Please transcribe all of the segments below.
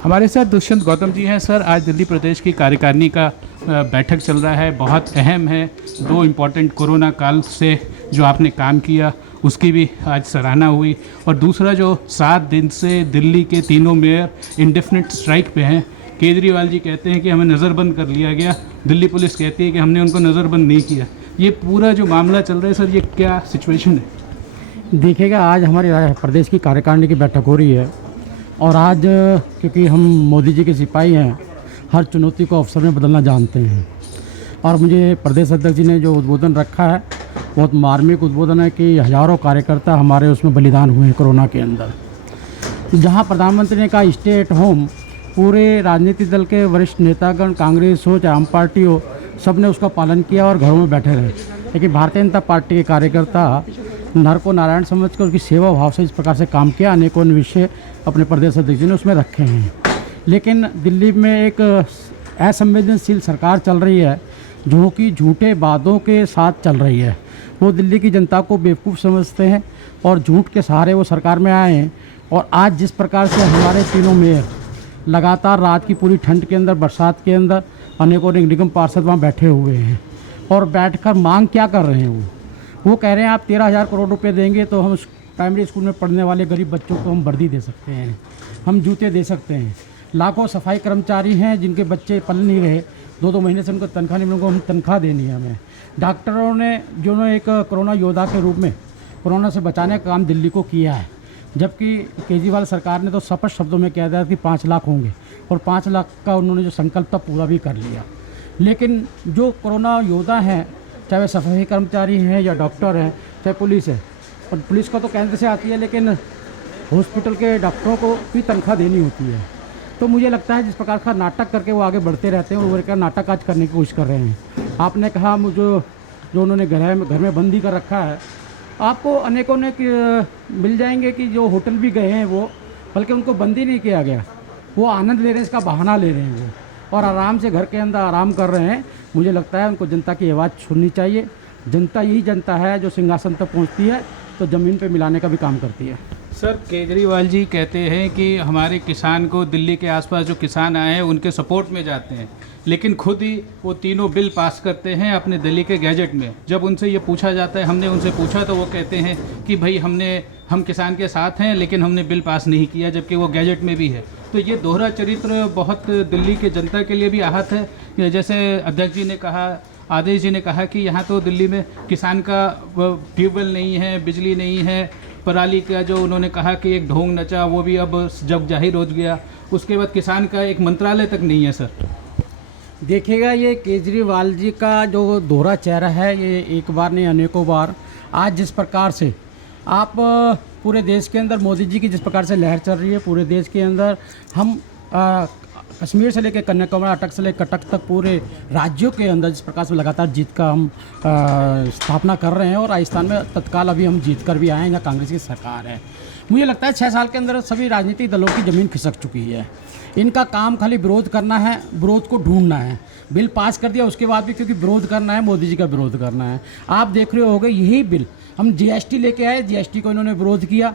हमारे साथ दुष्यंत गौतम जी हैं। सर, आज दिल्ली प्रदेश की कार्यकारिणी का बैठक चल रहा है, बहुत अहम है। दो इम्पॉर्टेंट कोरोना काल से जो आपने काम किया उसकी भी आज सराहना हुई, और दूसरा जो 7 दिन से दिल्ली के तीनों मेयर इंडेफिनिट स्ट्राइक पे हैं। केजरीवाल जी कहते हैं कि हमें नज़रबंद कर लिया गया, दिल्ली पुलिस कहती है कि हमने उनको नज़रबंद नहीं किया। ये पूरा जो मामला चल रहा है सर, ये क्या सिचुएशन है? देखिएगा, आज हमारे प्रदेश की कार्यकारिणी की बैठक हो रही है, और आज क्योंकि हम मोदी जी के सिपाही हैं, हर चुनौती को अवसर में बदलना जानते हैं। और मुझे प्रदेश अध्यक्ष जी ने जो उद्बोधन रखा है, बहुत मार्मिक उद्बोधन है कि हज़ारों कार्यकर्ता हमारे उसमें बलिदान हुए हैं कोरोना के अंदर। जहां प्रधानमंत्री ने कहा स्टे एट होम, पूरे राजनीतिक दल के वरिष्ठ नेतागण, कांग्रेस हो चाहे आम पार्टी हो, सब ने उसका पालन किया और घरों में बैठे रहे। लेकिन भारतीय जनता पार्टी के कार्यकर्ता नर को नारायण समझकर उसकी सेवा भाव से इस प्रकार से काम किया। अनेकों विषय अपने प्रदेश अध्यक्ष ने उसमें रखे हैं। लेकिन दिल्ली में एक असंवेदनशील सरकार चल रही है जो कि झूठे वादों के साथ चल रही है। वो दिल्ली की जनता को बेवकूफ़ समझते हैं और झूठ के सहारे वो सरकार में आए हैं। और आज जिस प्रकार से हमारे तीनों मेयर लगातार रात की पूरी ठंड के अंदर, बरसात के अंदर, अनेकों निगम पार्षद वहाँ बैठे हुए हैं और बैठकर मांग क्या कर रहे हैं? वो कह रहे हैं आप 13,000 करोड़ रुपए देंगे तो हम प्राइमरी स्कूल में पढ़ने वाले गरीब बच्चों को हम वर्दी दे सकते हैं, हम जूते दे सकते हैं। लाखों सफाई कर्मचारी हैं जिनके बच्चे पल नहीं रहे, 2-2 महीने से उनको तनख्वाह नहीं, उनको हम तनख्वाह देनी है हमें। डॉक्टरों ने जो एक कोरोना योद्धा के रूप में कोरोना से बचाने का काम दिल्ली को किया है, जबकि केजरीवाल सरकार ने तो स्पष्ट शब्दों में कह दिया कि 5 लाख होंगे, और 5 लाख का उन्होंने जो संकल्प था पूरा भी कर लिया। लेकिन जो कोरोना योद्धा हैं, चाहे वे सफाई कर्मचारी हैं या डॉक्टर हैं, चाहे पुलिस है, और पुलिस को तो केंद्र से आती है, लेकिन हॉस्पिटल के डॉक्टरों को भी तनख्वाह देनी होती है। तो मुझे लगता है जिस प्रकार का नाटक करके वो आगे बढ़ते रहते हैं, वो नाटक आज करने की कोशिश कर रहे हैं। आपने कहा मुझे जो उन्होंने घर में बंदी कर रखा है, आपको अनेकों ने मिल जाएंगे कि जो होटल भी गए हैं वो, बल्कि उनको बंदी नहीं किया गया, वो आनंद ले रहे हैं, इसका बहाना ले रहे हैं वो, और आराम से घर के अंदर आराम कर रहे हैं। मुझे लगता है उनको जनता की आवाज़ सुननी चाहिए। जनता यही जनता है जो सिंहासन तक पहुंचती है तो ज़मीन पे मिलाने का भी काम करती है। सर, केजरीवाल जी कहते हैं कि हमारे किसान को, दिल्ली के आसपास जो किसान आए हैं उनके सपोर्ट में जाते हैं, लेकिन खुद ही वो तीनों बिल पास करते हैं अपने दिल्ली के गैजेट में। जब उनसे ये पूछा जाता है, हमने उनसे पूछा, तो वो कहते हैं कि भाई हम किसान के साथ हैं लेकिन हमने बिल पास नहीं किया, जबकि वो गैजेट में भी है। तो ये दोहरा चरित्र बहुत दिल्ली के जनता के लिए भी आहत है। जैसे अध्यक्ष जी ने कहा, आदेश जी ने कहा कि यहाँ तो दिल्ली में किसान का ट्यूबवेल नहीं है, बिजली नहीं है, पराली का जो उन्होंने कहा कि एक ढोंग नचा वो भी अब जग जाहिर हो गया। उसके बाद किसान का एक मंत्रालय तक नहीं है। सर देखिएगा, ये केजरीवाल जी का जो दोहरा चेहरा है, ये एक बार नहीं अनेकों बार। आज जिस प्रकार से आप पूरे देश के अंदर मोदी जी की जिस प्रकार से लहर चल रही है पूरे देश के अंदर, हम कश्मीर से लेकर कन्याकुमारी, अटक से लेकर कटक तक पूरे राज्यों के अंदर जिस प्रकार से लगातार जीत का हम स्थापना कर रहे हैं, और राजस्थान में तत्काल अभी हम जीत कर भी आए हैं, यहाँ कांग्रेस की सरकार है। मुझे लगता है 6 साल के अंदर सभी राजनीतिक दलों की ज़मीन खिसक चुकी है। इनका काम खाली विरोध करना है, विरोध को ढूंढना है। बिल पास कर दिया, उसके बाद भी क्योंकि विरोध करना है, मोदी जी का विरोध करना है। आप देख रहे होंगे यही बिल हम जीएसटी लेके आए, जीएसटी को इन्होंने विरोध किया,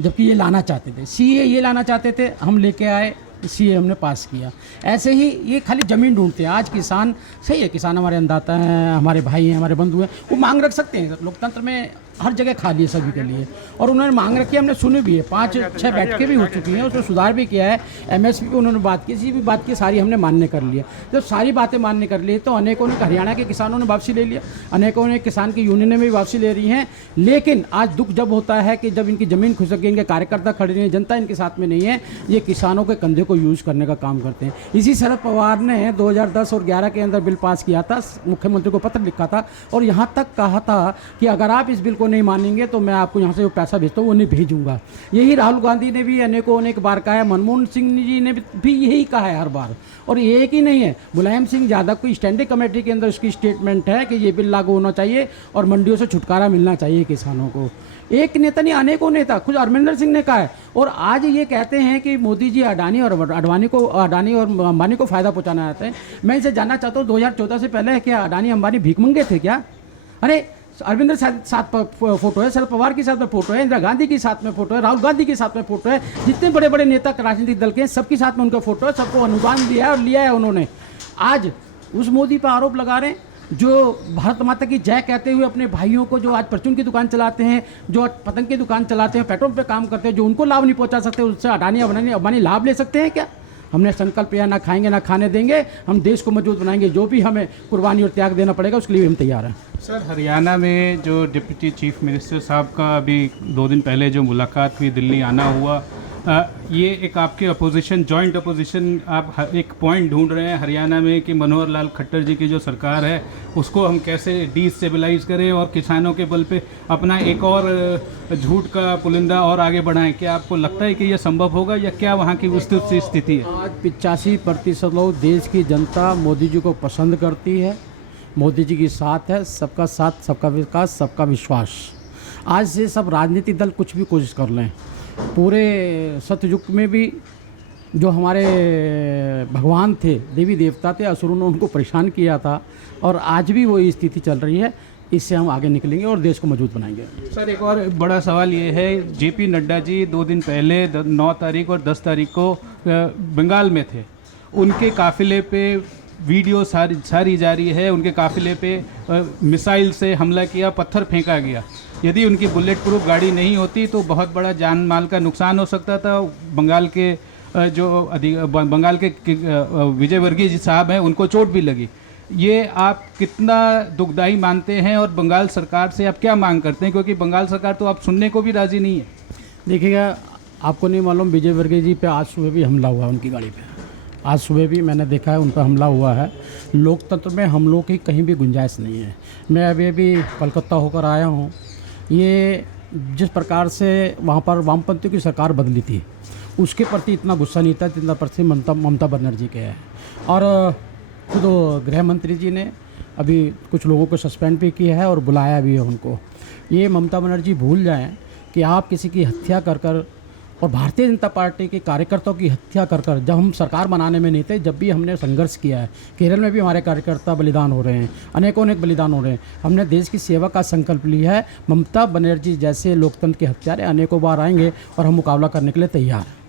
जबकि ये लाना चाहते थे। सीए ये लाना चाहते थे, हम लेके आए, सीए हमने पास किया। ऐसे ही ये खाली ज़मीन ढूंढते हैं। आज किसान सही है, किसान हमारे अन्नदाता हैं, हमारे भाई हैं, हमारे बंधु हैं, वो मांग रख सकते हैं। लोकतंत्र में हर जगह खाली है सभी के लिए, और उन्होंने मांग रखी है, हमने सुनी भी है। 5-6 बैठकें भी हो चुकी हैं, उसमें सुधार भी किया है। एमएसपी पे उन्होंने बात की, इसी भी बात की सारी हमने मान्य कर लिया। जब सारी बातें मान्य कर ली तो अनेकों ने, हरियाणा के किसानों ने वापसी ले लिया, अनेकों ने, किसान की यूनियनें भी वापसी ले रही हैं। लेकिन आज दुख जब होता है कि जब इनकी ज़मीन खिसक गई, इनके कार्यकर्ता खड़े नहीं हैं, जनता इनके साथ में नहीं है, ये किसानों के कंधे को यूज़ करने का काम करते हैं। इसी शरद पवार ने 2010 और 11 के अंदर बिल पास किया था, मुख्यमंत्री को पत्र लिखा था, और यहाँ तक कहा था कि अगर आप इस बिल को नहीं मानेंगे तो मैं आपको यहाँ से जो पैसा भेजता हूँ वो नहीं भेजूंगा। यही राहुल गांधी ने भी अनेक बार कहा है, मनमोहन सिंह जी ने भी यही कहा है हर बार। और ये एक ही नहीं है, मुलायम सिंह यादव को स्टैंडिंग कमेटी के अंदर उसकी स्टेटमेंट है कि ये बिल लागू होना चाहिए और मंडियों से छुटकारा मिलना चाहिए किसानों को। एक नेता नहीं, अनेकों नेता, खुद अमरिंदर सिंह ने कहा है। और आज ये कहते हैं कि मोदी जी अडानी और अंबानी को फ़ायदा पहुंचाना चाहते हैं। मैं इसे जानना चाहता हूँ, 2014 से पहले क्या अडानी अंबानी भीख मंगे थे क्या? अरे अरविंद साथ फोटो है, शरद पवार के साथ में फोटो है, इंदिरा गांधी के साथ में फोटो है, राहुल गांधी के साथ में फोटो है, जितने बड़े बड़े नेता राजनीतिक दल के हैं सबके साथ में उनका फोटो है, सबको अनुदान दिया है और लिया है उन्होंने। आज उस मोदी पर आरोप लगा रहे हैं जो भारत माता की जय कहते हुए अपने भाइयों को, जो आज परचून की दुकान चलाते हैं, जो आज पतंग की दुकान चलाते हैं, पेट्रोल पे काम करते हैं, जो उनको लाभ नहीं पहुंचा सकते, उससे अडानी अंबानी लाभ ले सकते हैं क्या? हमने संकल्प लिया, ना खाएंगे ना खाने देंगे, हम देश को मजबूत बनाएंगे, जो भी हमें कुर्बानी और त्याग देना पड़ेगा उसके लिए भी हम तैयार हैं। सर, हरियाणा में जो डिप्टी चीफ मिनिस्टर साहब का अभी 2 दिन पहले जो मुलाकात हुई, दिल्ली आना हुआ, ये एक आपके अपोजिशन, जॉइंट अपोजिशन, आप एक पॉइंट ढूंढ रहे हैं हरियाणा में कि मनोहर लाल खट्टर जी की जो सरकार है उसको हम कैसे डिस्टेबलाइज करें और किसानों के बल पे अपना एक और झूठ का पुलिंदा और आगे बढ़ाएं। क्या आपको लगता है कि यह संभव होगा या क्या वहाँ की विस्तृत सी स्थिति है? आज 85% लोग, देश की जनता मोदी जी को पसंद करती है, मोदी जी के साथ है, सबका साथ, सबका विकास, सबका विश्वास। आज से सब राजनीतिक दल कुछ भी कोशिश कर लें, पूरे सतयुग में भी जो हमारे भगवान थे, देवी देवता थे, असुरों ने उनको परेशान किया था और आज भी वही स्थिति चल रही है। इससे हम आगे निकलेंगे और देश को मजबूत बनाएंगे। सर, एक और बड़ा सवाल ये है, जेपी नड्डा जी 2 दिन पहले 9 तारीख और 10 तारीख को बंगाल में थे, उनके काफिले पे वीडियो सारी जा रही है, उनके काफिले पे मिसाइल से हमला किया, पत्थर फेंका गया। यदि उनकी बुलेट प्रूफ गाड़ी नहीं होती तो बहुत बड़ा जान माल का नुकसान हो सकता था। बंगाल के बंगाल के विजय वर्गीय जी साहब हैं, उनको चोट भी लगी। ये आप कितना दुखदाई मानते हैं और बंगाल सरकार से आप क्या मांग करते हैं, क्योंकि बंगाल सरकार तो आप सुनने को भी राज़ी नहीं है? देखिएगा, आपको नहीं मालूम, विजय वर्गीय जी पे आज सुबह भी हमला हुआ, उनकी गाड़ी पे आज सुबह भी मैंने देखा है, उन पर हमला हुआ है। लोकतंत्र में हमलों की कहीं भी गुंजाइश नहीं है। मैं अभी कलकत्ता होकर आया हूँ। ये जिस प्रकार से वहाँ पर वामपंथियों की सरकार बदली थी, उसके प्रति इतना गुस्सा नहीं था जितना प्रति ममता बनर्जी के है। और खुद गृह मंत्री जी ने अभी कुछ लोगों को सस्पेंड भी किया है और बुलाया भी है उनको। ये ममता बनर्जी भूल जाएं कि आप किसी की हत्या कर कर और भारतीय जनता पार्टी के कार्यकर्ताओं की हत्या कर कर, जब हम सरकार बनाने में नहीं थे, जब भी हमने संघर्ष किया है, केरल में भी हमारे कार्यकर्ता बलिदान हो रहे हैं, अनेक बलिदान हो रहे हैं, हमने देश की सेवा का संकल्प लिया है। ममता बनर्जी जैसे लोकतंत्र के हत्यारे अनेकों बार आएंगे और हम मुकाबला करने के लिए तैयार हैं।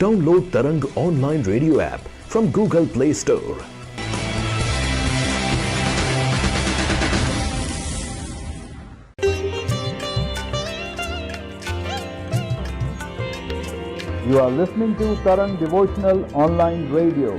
Download Tarang online radio app from Google Play Store. You are listening to Tarang Devotional Online Radio.